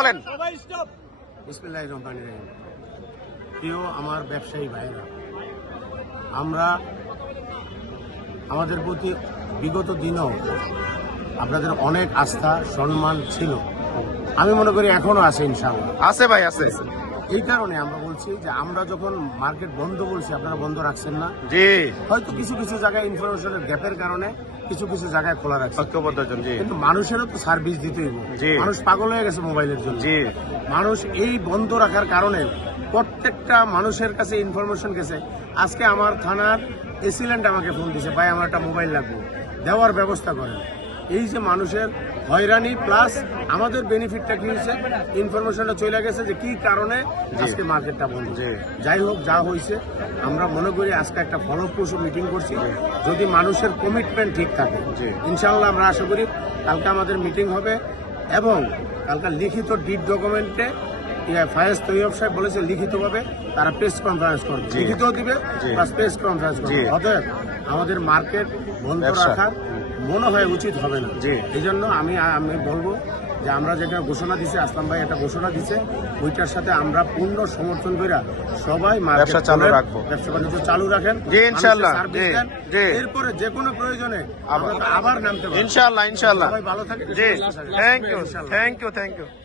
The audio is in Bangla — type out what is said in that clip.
বলেন। বিসমিল্লাহির রহমানির রহিম। প্রিয় আমার ব্যবসায়ী ভাইরা, আমরা আমাদের প্রতি বিগত দিনেও আপনাদের অনেক আস্থা সম্মান ছিল, আমি মনে করি এখনো আছে ইনশাআল্লাহ। আছে ভাই, আছে। এই কারণে আমরা বলছি যে আমরা যখন মার্কেট বন্ধ বলছি আপনারা বন্ধ রাখছেন না। জি, হয়তো কিছু কিছু জায়গায় ইনফরমেশনের গ্যাপের কারণে কিছু কিছু জায়গায় খোলা রাখছে, ঐক্যবদ্ধ। জি কিন্তু মানুষেরও তো সার্ভিস দিতেই হবে। জি। মানুষ পাগল হয়ে গেছে মোবাইলের জন্য। জি, মানুষ এই বন্ধ রাখার কারণে প্রত্যেকটা মানুষের কাছে ইনফরমেশন গেছে। আজকে আমার থানার এসিলেন্ট আমাকে ফোন দিছে, ভাই আমার একটা মোবাইল লাগবে, দেওয়ার ব্যবস্থা করেন। এই যে মানুষের হয়রানি প্লাস আমাদের বেনিফিটটা কি হয়েছে, ইনফরমেশনটা চলে গেছে যে কি কারণে আজকে মার্কেটটা বন্ধ। যাই হোক, যা হয়েছে আমরা মনে করি আজকে একটা ফলপ্রসূ মিটিং করছি। যদি মানুষের কমিটমেন্ট ঠিক থাকে ইনশাআল্লাহ আমরা আশা করি কালকে আমাদের মিটিং হবে এবং কালকে লিখিত ডিড ডকুমেন্টে ফায়াজ তৈয়ব সাহেব বলেছে লিখিতভাবে তারা প্রেস কনফারেন্স করবে, লিখিত দিবে প্লাস প্রেস কনফারেন্স করবে। অতএব আমাদের মার্কেট বন্ধ রাখার মনে হয় উচিত হবে না। এই জন্য আমি বলবো যে আমরা যেটা ঘোষণা দিছে, আসলাম ভাই একটা ঘোষণা দিছে, ওইটার সাথে আমরা পূর্ণ সমর্থন করে সবাই ব্যবসা চালু রাখবো, ব্যবসা বাণিজ্য চালু রাখেন ইনশাআল্লাহ। এরপরে যে কোনো প্রয়োজনে আবার নামতে পারেন ইনশাআল্লাহ। সবাই ভালো থাকে। জি, thank you, thank you, thank you.